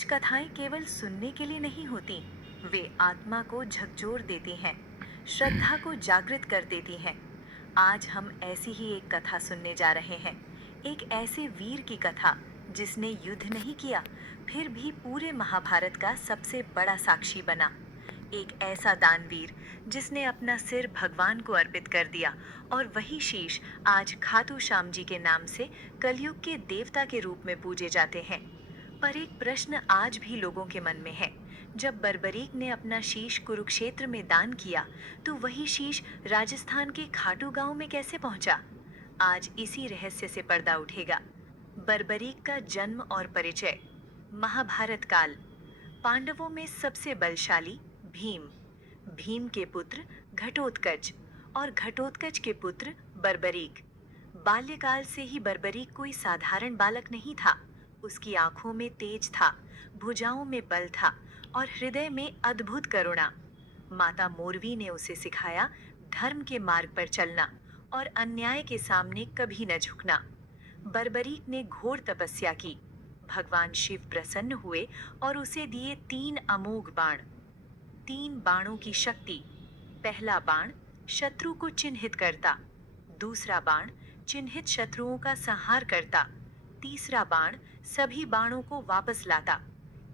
कुछ कथाएं केवल सुनने के लिए नहीं होती, वे आत्मा को झकझोर देती हैं, श्रद्धा को जागृत कर देती हैं। आज हम ऐसी ही एक कथा सुनने जा रहे हैं। एक ऐसे वीर की कथा जिसने युद्ध नहीं किया, फिर भी पूरे महाभारत का सबसे बड़ा साक्षी बना। एक ऐसा दानवीर जिसने अपना सिर भगवान को अर्पित कर दिया, और वही शीश आज खाटू श्याम जी के नाम से कलयुग के देवता के रूप में पूजे जाते हैं। पर एक प्रश्न आज भी लोगों के मन में है। जब बर्बरीक ने अपना शीश कुरुक्षेत्र में दान किया, तो वही शीश राजस्थान के खाटू गांव में कैसे पहुंचा? आज इसी रहस्य से पर्दा उठेगा। बर्बरीक का जन्म और परिचय। महाभारत काल। पांडवों में सबसे बलशाली भीम, भीम के पुत्र घटोत्कच और घटोत्कच के पुत्र बर्बरीक। बाल्यकाल से ही बर्बरीक कोई साधारण बालक नहीं था। उसकी आंखों में तेज था, भुजाओं में बल था और हृदय में अद्भुत करुणा। माता मोरवी ने उसे सिखाया धर्म के मार्ग पर चलना और अन्याय के सामने कभी न झुकना। बर्बरीक ने घोर तपस्या की। भगवान शिव प्रसन्न हुए और उसे दिए 3 अमोघ बाण। 3 बाणों की शक्ति। पहला बाण शत्रु को चिन्हित करता, दूसरा बाण चिन्हित शत्रुओं का संहार करता, तीसरा बाण सभी बाणों को वापस लाता।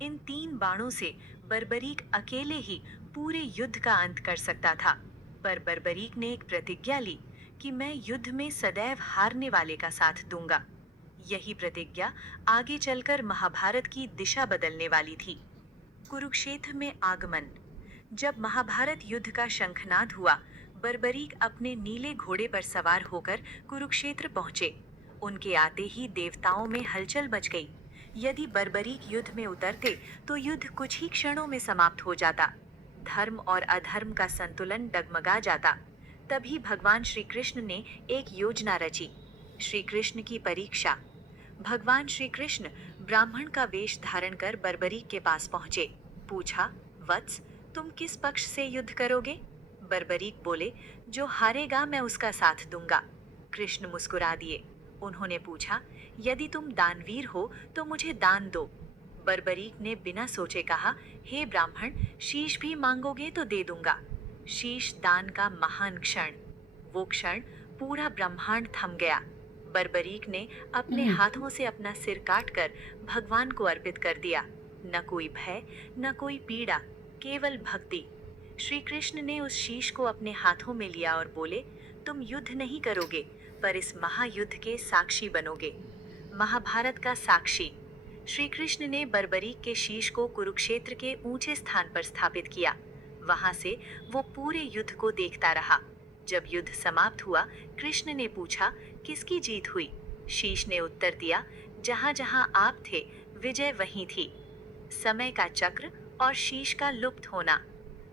इन 3 बाणों से बर्बरीक अकेले ही पूरे युद्ध का अंत कर सकता था। पर बर्बरीक ने एक प्रतिज्ञा ली कि मैं युद्ध में सदैव हारने वाले का साथ दूंगा। यही प्रतिज्ञा आगे चलकर महाभारत की दिशा बदलने वाली थी। कुरुक्षेत्र में आगमन। जब महाभारत युद्ध का शंखनाद हुआ, बर्बरीक अपने नीले घोड़े पर सवार होकर कुरुक्षेत्र पहुंचे। उनके आते ही देवताओं में हलचल मच गई। यदि बर्बरीक युद्ध में उतरते तो युद्ध कुछ ही क्षणों में समाप्त हो जाता। धर्म और अधर्म का संतुलन डगमगा जाता। तभी भगवान श्री कृष्ण ने एक योजना रची। श्री कृष्ण की परीक्षा। भगवान श्री कृष्ण ब्राह्मण का वेश धारण कर बर्बरीक के पास पहुंचे। पूछा, वत्स, तुम किस पक्ष से युद्ध करोगे? बर्बरीक बोले, जो हारेगा मैं उसका साथ दूंगा। कृष्ण मुस्कुरा दिए। उन्होंने पूछा, यदि तुम दानवीर हो तो मुझे दान दो। बर्बरीक ने बिना सोचे कहा, हे ब्राह्मण, शीश भी मांगोगे तो दे दूंगा। शीश दान का महान क्षण। वो क्षण पूरा ब्रह्मांड थम गया। बर्बरीक ने अपने हाथों से अपना सिर काटकर भगवान को अर्पित कर दिया। न कोई भय, न कोई पीड़ा, केवल भक्ति। श्री कृष्ण ने उस शीश को अपने हाथों में लिया और बोले, तुम युद्ध नहीं करोगे, पर इस महायुद्ध के साक्षी बनोगे। महाभारत का साक्षी। श्री कृष्ण ने बर्बरीक के शीश को कुरुक्षेत्र के ऊंचे स्थान पर स्थापित किया। वहां से वो पूरे युद्ध को देखता रहा। जब युद्ध समाप्त हुआ, कृष्ण ने पूछा, किसकी जीत हुई? शीश ने उत्तर दिया, जहां जहां आप थे, विजय वहीं थी। समय का चक्र और शीश का लुप्त होना।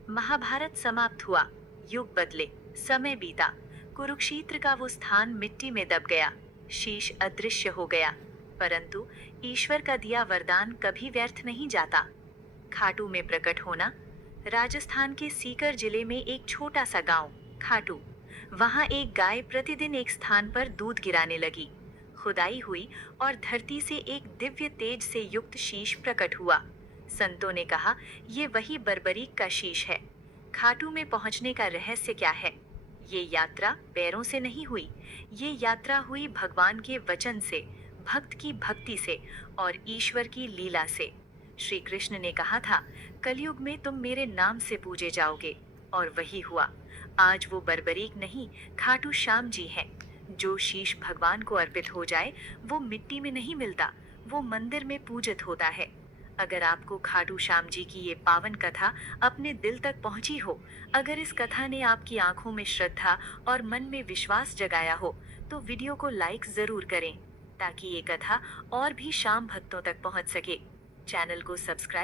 महाभारत समाप्त हुआ, युग बदले, समय बीता। कुरुक्षेत्र का वो स्थान मिट्टी में दब गया, शीश अदृश्य हो गया। परंतु ईश्वर का दिया वरदान कभी व्यर्थ नहीं जाता। खाटू में प्रकट होना। राजस्थान के सीकर जिले में एक छोटा सा गांव, खाटू। वहां एक गाय प्रतिदिन एक स्थान पर दूध गिराने लगी। खुदाई हुई और धरती से एक दिव्य तेज से युक्त शीश प्रकट हुआ। संतों ने कहा, ये वही बर्बरीक का शीश है। खाटू में पहुंचने का रहस्य क्या है? ये यात्रा पैरों से नहीं हुई, ये यात्रा हुई भगवान के वचन से, भक्त की भक्ति से और ईश्वर की लीला से। श्री कृष्ण ने कहा था, कलयुग में तुम मेरे नाम से पूजे जाओगे, और वही हुआ। आज वो बर्बरीक नहीं, खाटू श्याम जी हैं। जो शीश भगवान को अर्पित हो जाए, वो मिट्टी में नहीं मिलता, वो मंदिर में पूजित होता है। अगर आपको खाटू श्याम जी की ये पावन कथा अपने दिल तक पहुंची हो, अगर इस कथा ने आपकी आंखों में श्रद्धा और मन में विश्वास जगाया हो, तो वीडियो को लाइक जरूर करें, ताकि ये कथा और भी श्याम भक्तों तक पहुंच सके। चैनल को सब्सक्राइब